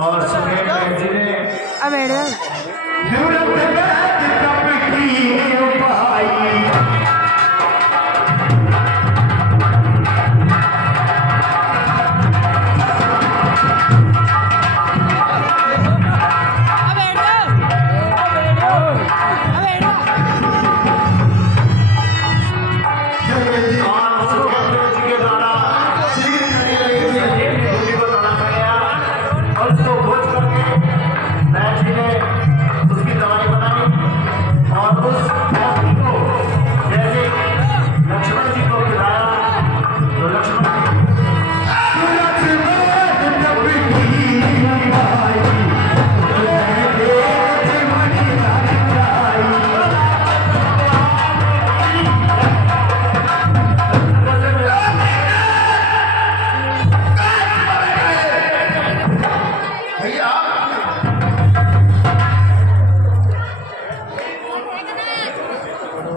और सुरेंद्र जी ने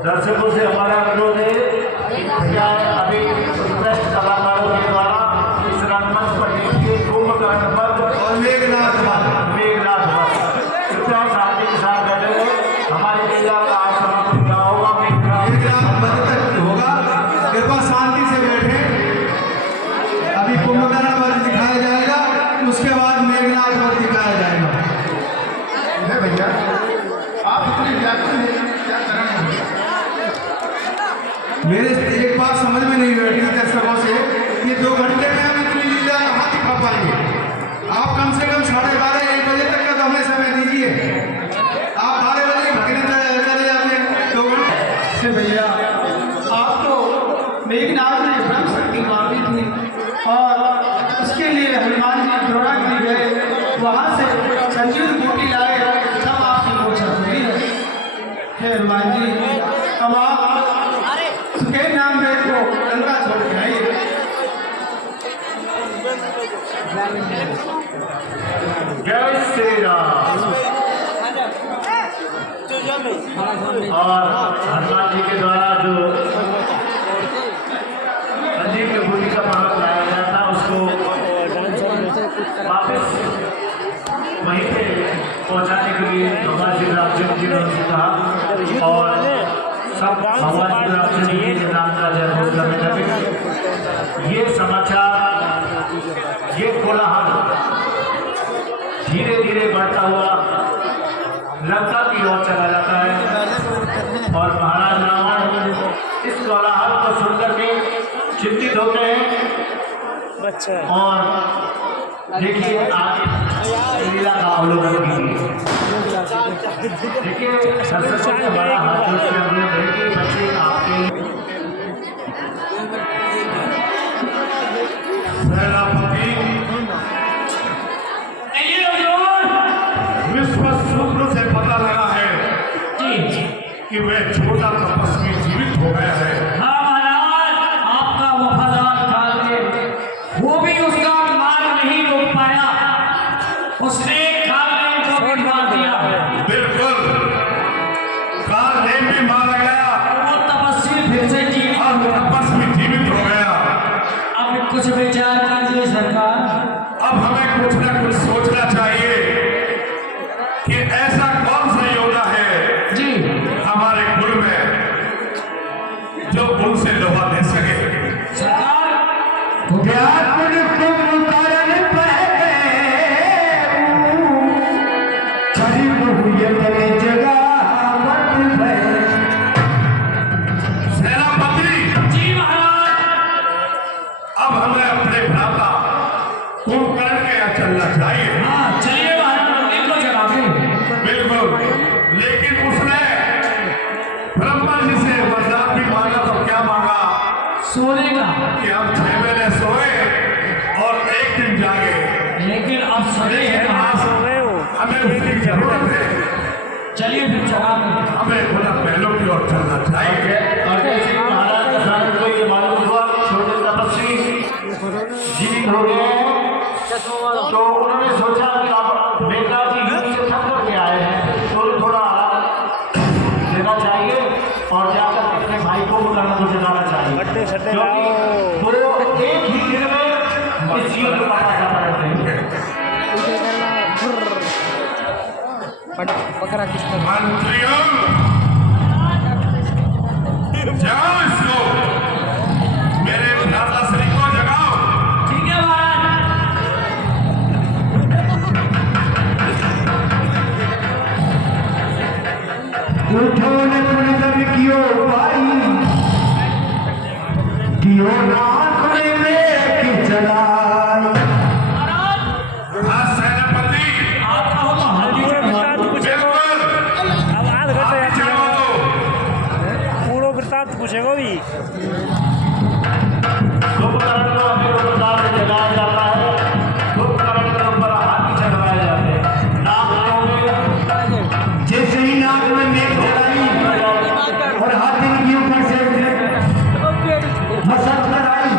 दर्शकों से हमारा अनुरोध है कि कृपया अभी उत्कृष्ट कलाकारों के द्वारा इस रंगमंच पर देखिए कुंभकर्ण पद और मेघनाथ कृपया शांति के साथ बैठे हमारे मेला का आज समाप्त क्या होगा मेघनाथ पद तक होगा। कृपया शांति से बैठे। अभी कुंभकर्ण पद दिखाया जाएगा, उसके बाद मेघनाथ पद दिखाया जाएगा। भैया आप इतनी व्याकुल क्या करेंगे? मेरे एक बात समझ में नहीं बैठी दर्शकों से, ये 2 घंटे में हम इतनी लीला कहाँ दिखा पाएंगे? आप कम से कम 12:30-1 बजे तक का तो हमें समय दीजिए। आप 12 बजे भगने चले जाते हैं 2 घंटे से। भैया आप तो मेघनाथ ने ब्रह्म शक्ति मांगी थी और उसके लिए हनुमान जी द्रोणागिरी गए, वहाँ से संजीव बूटी लाए, तब आपकी घोषणा हुई है। हनुमान जी अब आप सुखे नाम देव को लंका छोड़ के आइए। जय श्री राम। और हनुमान जी के द्वारा जो संजीव की बूटी का पर्वत लाया गया था, उसको वापस वहीं पे पहुंचाने के लिए भगवान श्री रामचंद्र जी ने उनसे कहा और सब भगवान श्री रामचंद्र जी के नाम का जयघोष करने लगे। ये समाचार, ये कोलाहल धीरे धीरे बढ़ता हुआ लंका की ओर चला जाता है और महाराज रावण इस कोलाहल को सुनकर के चिंतित होते हैं। और देखिए आगे लीला का अवलोकन कीजिए। देखिए दर्शकों से बड़ा हाथ जोड़ के अनुरोध है कि बच्चे आपके विश्व सूत्र से पता लगा है कि वह छोटा तपस्वी जीवित हो गया है। हाँ महाराज, आपका वफादार काल वो भी उसका मार्ग नहीं रोक पाया, उसने बिल्कुल काल भी मारा गया, वो तपस्वी फिर से तपस्वी जीवित हो गया। अब कुछ विचार कीजिए सरकार। अब हमें कुछ न कुछ सोचना चाहिए कि ऐसा कौन सा योद्धा है जी हमारे कुल में जो उनसे लोहा दे सके। सरकार चलना चाहिए। हाँ चलिए बिल्कुल, लेकिन उसने ब्रह्मा जी से वरदान भी मांगा तो क्या मांगा? सोने का, कि हम 6 महीने सोए और 1 दिन जागे। लेकिन अब सोए हैं, हमें उसकी जरूरत है। चलिए फिर जवाब हमें थोड़ा पहलों की ओर चलना चाहिए। और महाराज को ये मालूम हुआ छोटे तपस्वी जीवित हो गए हैं। तो उन्होंने सोचा कि अब बेटा जी युद्ध से थक करके आए हैं तो थोड़ा आराम देना चाहिए और जाकर अपने भाई को बुलाना तो जगाना चाहिए, क्योंकि वो एक ही दिन में इस युद्ध का फायदा करते हैं। मंत्रियों, जगाओ इसको, मेरे भ्राता श्री को जगाओ। ठीक है महाराज। उठो न पुनः कियो भाई, कियो ना कोई में की चलाई। हाँ सेनापति, पूरा वृत्तांत पूछेगा भी। कुंभकर्ण को अभी प्रकार से जगाया जाता है। कुंभकर्ण के ऊपर हाथी चढ़वाए जाते हैं। नाक में जैसे ही नाक में मेघ चढ़ाई और हाथी के ऊपर से मसक कराई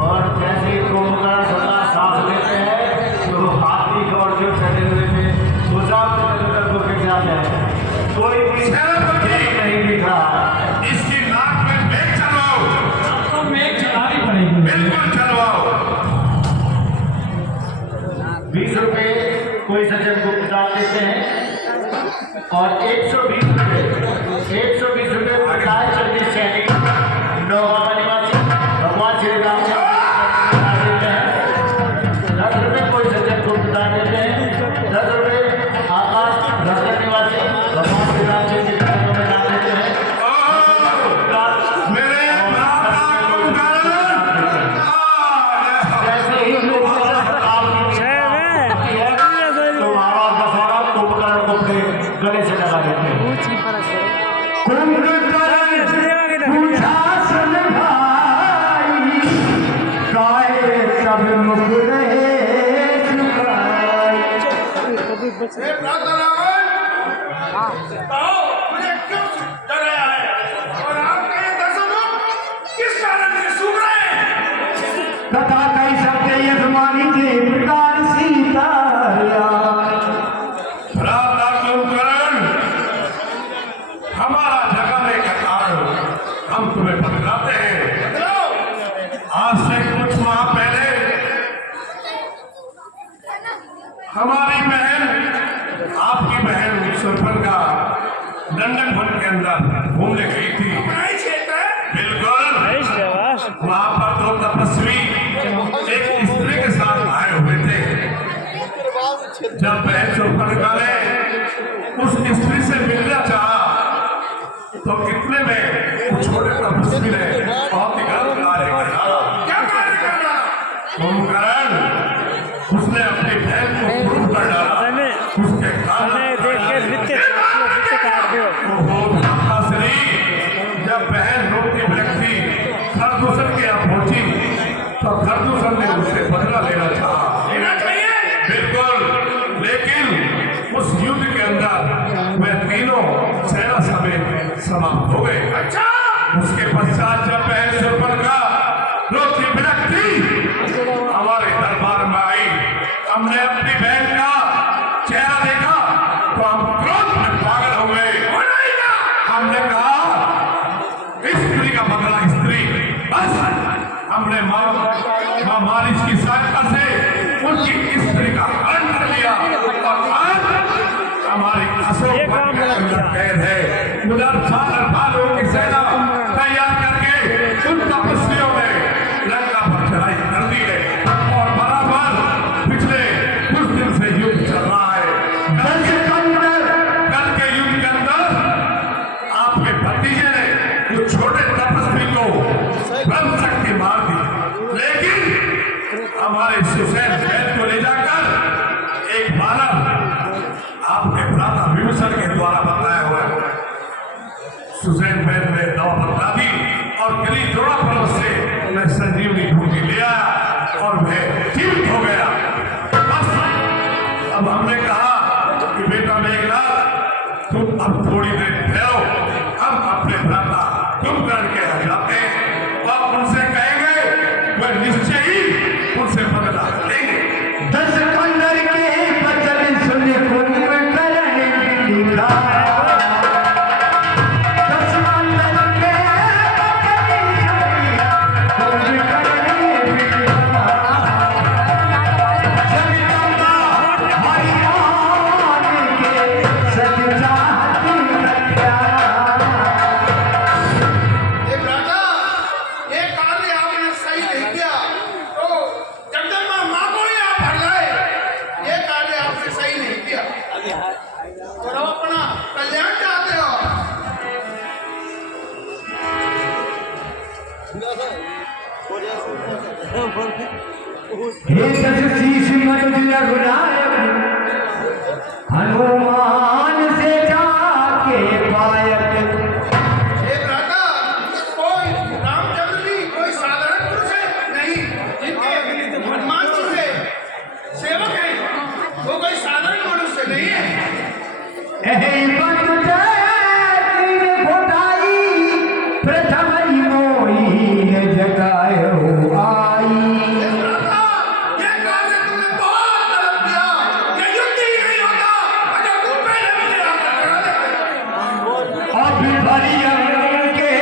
और जैसे ही कुंभकर्ण थोड़ा सांस लेते हैं तो हाथी और जो चढ़े हुए थे दूसरा को गिर जाते हैं। कोई भी नहीं दिख रहा है। इसकी नाक में मेघ चलवाओ। आपको मेघ चलानी पड़ेगी। बिल्कुल चलवाओ। 20 रुपए कोई सज्जन को प्रदान देते हैं और 120 रुपए बताए चलते सैनिक नौगावा निवासी भगवान श्री राम देते हैं। 10 रुपए कोई सज्जन को प्रदान देते हैं। 10 रुपए आकाश रस्ते निवासी भगवान श्री राम जी के चरणों में दान देते हैं। मेरे भ्राता कुंभकर्ण, जैसे ही तो महाराज दशहरा कुंभकर्ण को अपने गले से लगा देते हैं। पूछा सुन भाई, गाय तब मुख रहे सुनाई। हे भ्राता रावण, बताओ मुझे क्यों डराया है और आपके ये दशमुख किस कारण से सूख रहे हैं? कथा कही सकते यजमानी के प्रकार सीता। भ्राता कुंभकर्ण, हमारा जगाने का कारण हम तुम्हें बतलाते हैं। आज से कुछ माह पहले हमारी बहन, आपकी बहन सुरफलका लंदन वन के अंदर घूमने गई थी। बिल्कुल वहां पर 2 तपस्वी एक स्त्री के साथ आए हुए थे। जब बहन सुरफलका ने उस स्त्री से मिलना चाहा तो कितने में उस छोटे तपस्वी ने बहुत ही गलत कार्य किया। क्या कार्य करना? कुंभकर्ण, उसने अपनी बहन को क्रूर कर डाला। उसके कारण जब बहन रोती व्यक्ति खरदूषण के यहाँ पहुंची तो खरदूषण ने उससे बदला लेना चाहा। बिल्कुल, लेकिन उस युद्ध के अंदर वे तीनों सेना समेत समाप्त हो गए। अच्छा, उसके पश्चात जब बहन सुरफलका रोती व्यक्ति हमारे दरबार में आई, हमने अपनी बहन का चेहरा देखा तो हम क्रोध में पागल हो गए। हमने कहा स्त्री का बदला स्त्री। बस हमने माँ मारिच की सहायता से उनकी स्त्री का हरण कर लिया और आज हमारी अशोक वन के अंदर कैद है। उधर 4 भालू की सेना तैयार करके उन तपस्वियों ने लंका पर चढ़ाई कर दी है और बराबर पिछले कुछ दिन से युद्ध चल रहा है। कल के युद्ध के अंदर आपके भतीजे ने उस छोटे तपस्वी को ब्रह्म शक्ति मार दी, लेकिन हमारे सुसैन बैल को ले जाकर एक बालक आपके भ्राता विभीषण के द्वारा बताया हुआ सुसैन बैल में दवा बतला दी और गिरी जोड़ा पर्वत से मैं संजीवनी ढूंढी ले आया और वह जीवित हो गया। बस अब हमने कहा कि बेटा मेघनाथ, तुम अब थोड़ी देर ठहरो, हम अपने भ्राता कुंभकर्ण के यहाँ जाते हे शीश मंदिर रघुनायक हनुमान से जाके पायक हे भ्राता, कोई रामचंद्र जी कोई साधारण पुरुष है नहीं, जिनके हनुमान जी से सेवक है, वो कोई साधारण मनुष्य नहीं है। प्रथम मोई जगायो आई ये कार्य तुमने बहुत गलत किया। ये युद्ध ही नहीं होता अगर तुम पहले मुझे आकर करा देते। अभी भरी अंगन के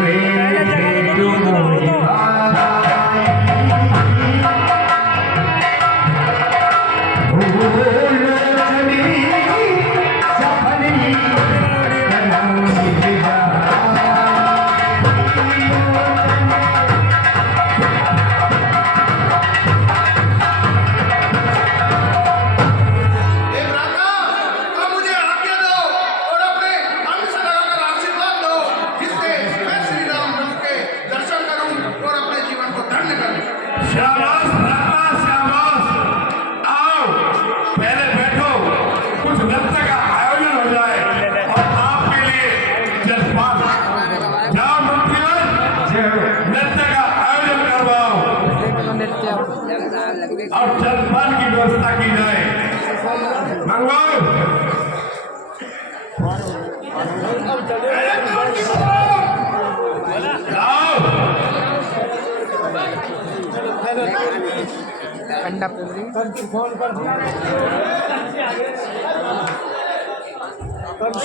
मेरे डूबोई हे भ्राता, अब मुझे आज्ञा दो और अपने अंग से लगाकर आशीर्वाद दो, जिससे मैं श्री राम प्रभु के दर्शन करूं और अपने जीवन को धन्य करूं। शाबाश भ्राता, शाबाश। आओ पहले बैठो, कुछ नृत्य का आयोजन हो जाए और आपके लिए जलपान। जाओ मंत्रीगण, नृत्य का आयोजन करवाओ और जलपान की व्यवस्था की जाए। मंगवाओ। आओ।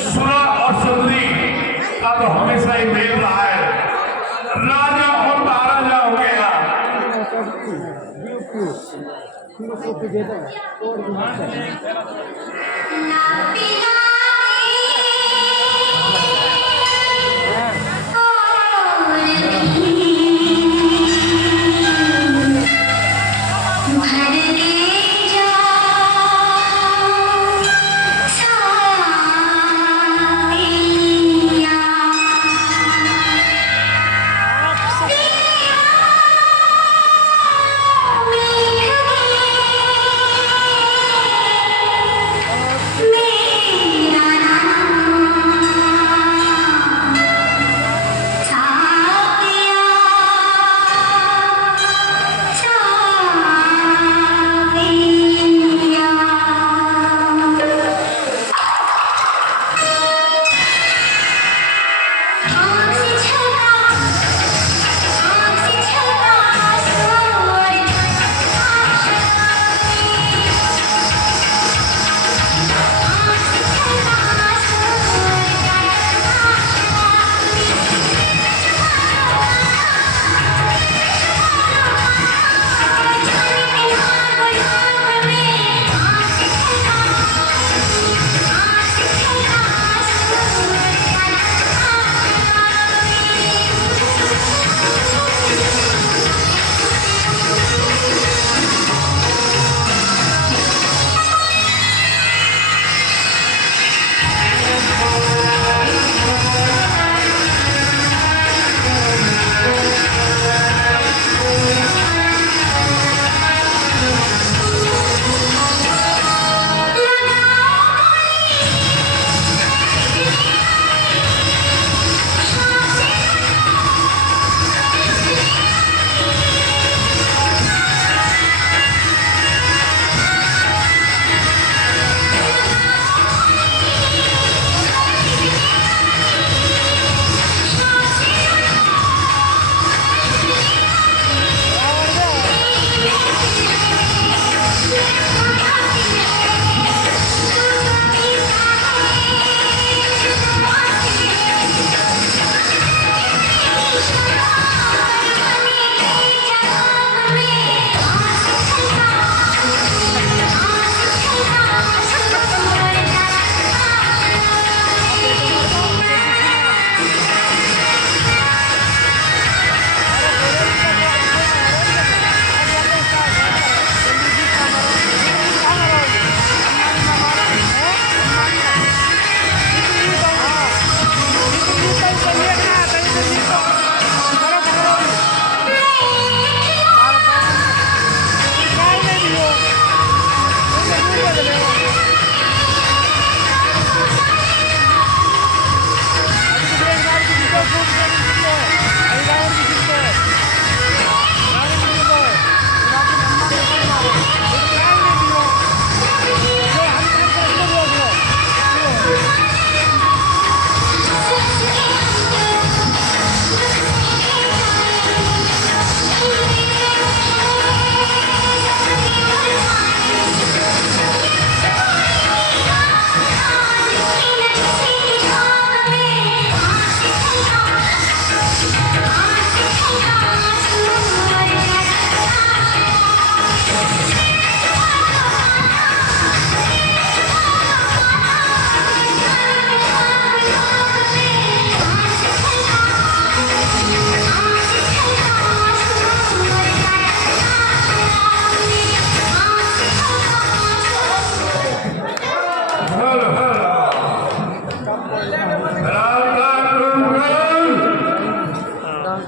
सुरा और सुंदरी का तो हमेशा ही मेल रहा है। राजा और महाराजा हो गया।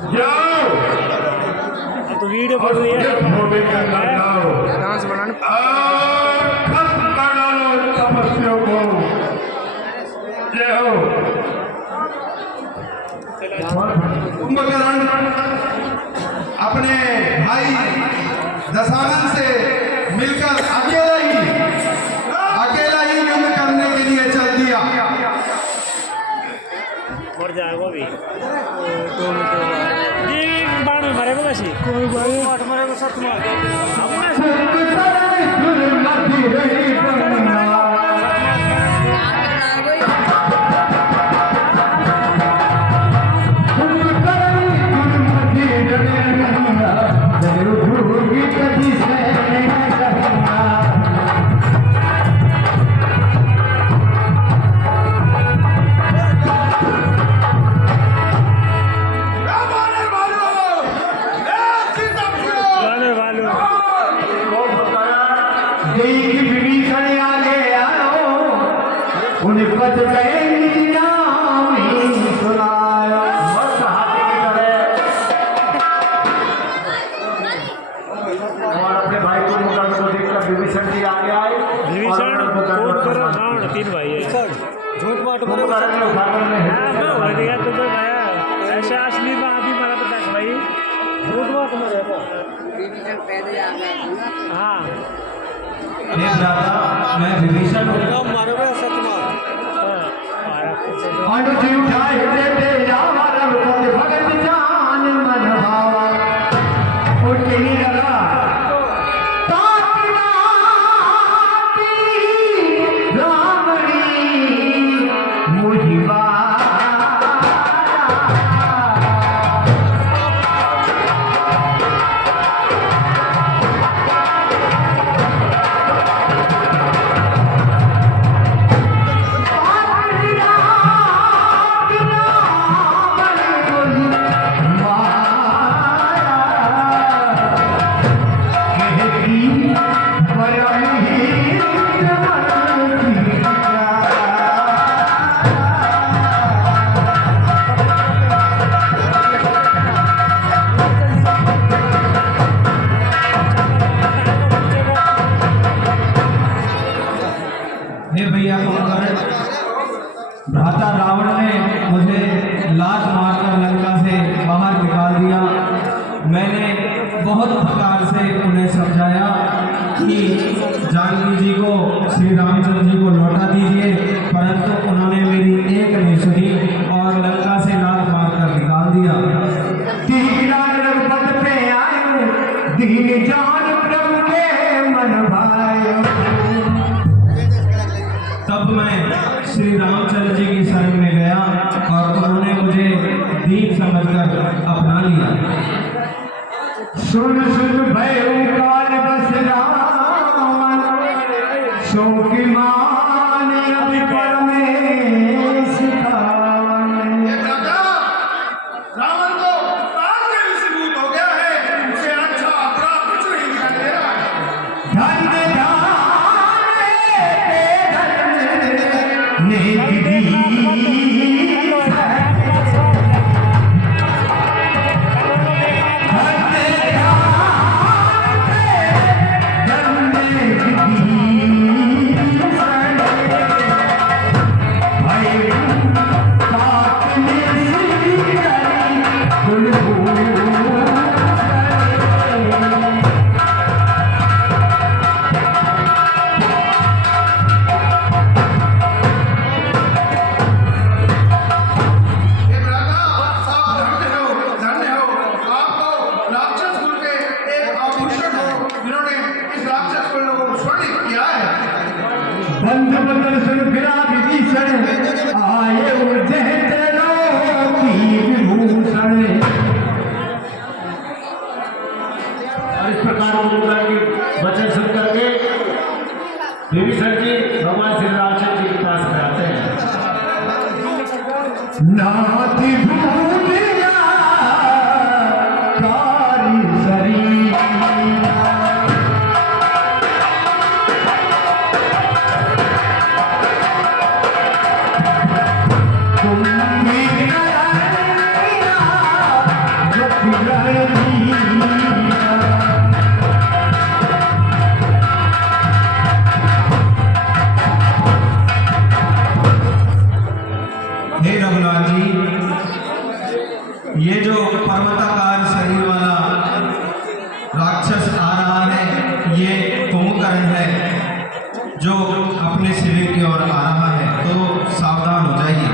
जाओ अब तो वीडियो बन रही है। एक मोटे के अंदर जाओ डांस बनाने और खत्म कर डालो इन तपस्या को। जय हो। कुंभकर्ण अपने भाई दशानन से मिलकर अकेला ही युद्ध करने के लिए चल दिया। मर जाएगा भी। ये बाण में मरेगा वैसे। कोई बाण मरेगा साथ में। और अपने भाई कुंभकर्ण को देखकर विभीषण जी आगे आए। विभीषण रावण 3 भाई है। कुंभकर्ण ने उठाकर में हाँ, मैं बोल दिया तो भाया ऐसे असली में अभी मरा तो तक भाई झूठ बात मरेगा। हाँ मैं विभीषण हूँ। भ्राता रावण ने मुझे लात मारकर लंका से बाहर निकाल दिया। मैंने बहुत प्रकार से उन्हें समझाया कि जानकी जी को श्री रामचंद्र जी को लौटा दीजिए, परंतु उन्होंने मेरी एक नहीं सुनी और लंका से लात मारकर निकाल दिया। रघुपत पे आए दीन जान प्रभु के मन भायो। तब मैं श्री रामचंद्र जी की शरण में गया और उन्होंने मुझे दीन समझकर अपना लिया। सुन सुन भयो काल बस राम शोक मान अभी परमेश ये राजा रावण तो काल में विषभूत हो गया है। उसे अच्छा अपराध कुछ नहीं दिखाई दे रहा है। हे रघुनाथ जी, ये जो पर्वताकार शरीर वाला राक्षस आ रहा है, ये कुंभकर्ण है जो अपने शिविर की ओर आ रहा है, तो सावधान हो जाइए।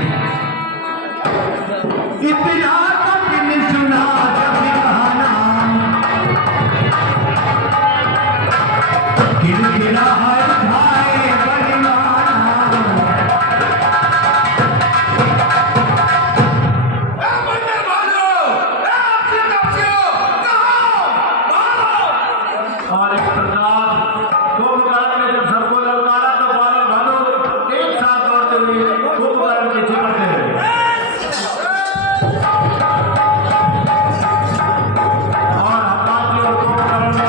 इतना तक नहीं सुना जब कहाना, गिरगिरा है भाई बलिवाना। और एक प्रकार कुंभकर्ण ने जब सबको ललकारा तो बालक भालू एक साथ दौड़ते हुए कुंभकर्ण के चिपकते हैं। और हाथी और कुंभकर्ण ने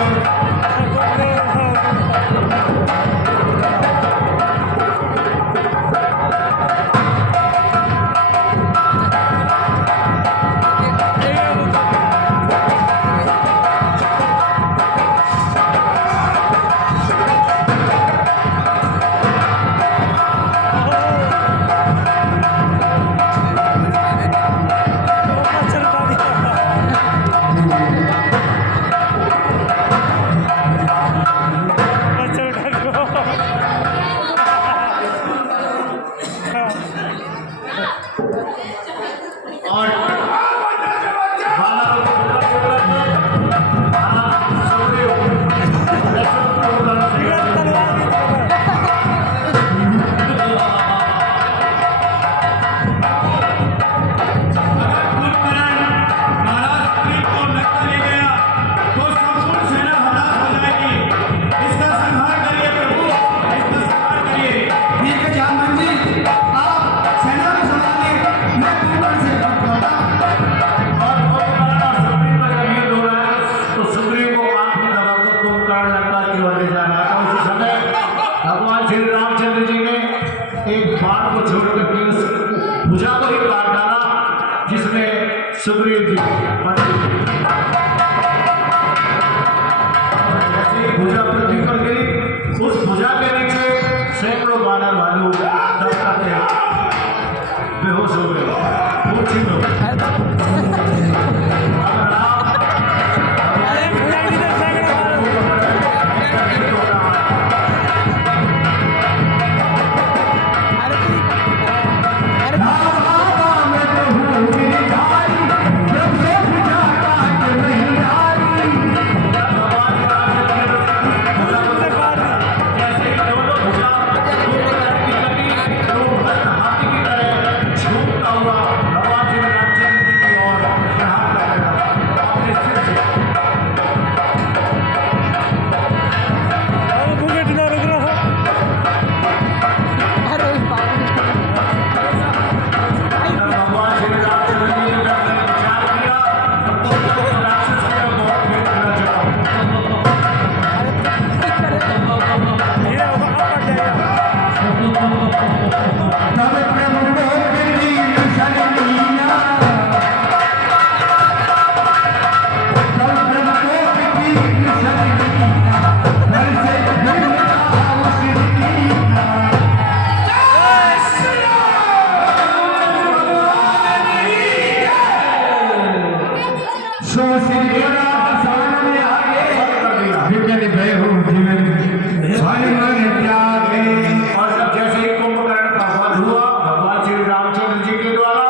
भगवान श्री रामचंद्र जी ने एक बाण को छोड़ करके उस भुजा को ही काट डाला जिसमें सुग्रीव जी जैसे भुजा पृथ्वी पर गिरी, उस भुजा के नीचे सैकड़ों बानर भालू दबदबते बेहोश हो गए, मूर्छित हो गए। और जब जैसे ही कुंभकर्ण का वध हुआ भगवान श्री रामचंद्र जी के द्वारा,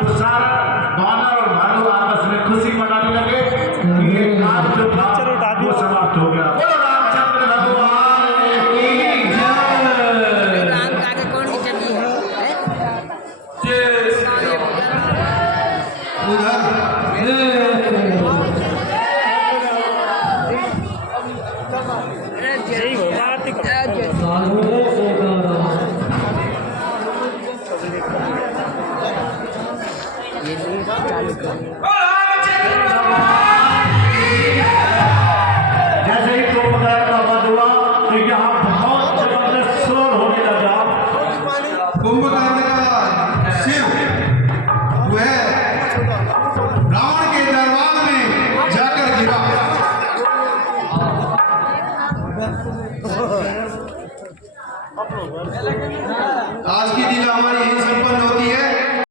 तो सारा बानर और भालू आपस में खुशी मनाने लगे कि ये काम जो था वो समाप्त हो गया। बोलो रामचंद्र भगवान की जय। राम का आगे कौन सी चली है? यही होगा ये चालू कर जैसे ही कुंभकर्ण का वध हुआ तो यहाँ बहुत जबरदस्त शोर होने लगा। कुंभकर्ण का शिव वह रावण के आज की दिन हमारी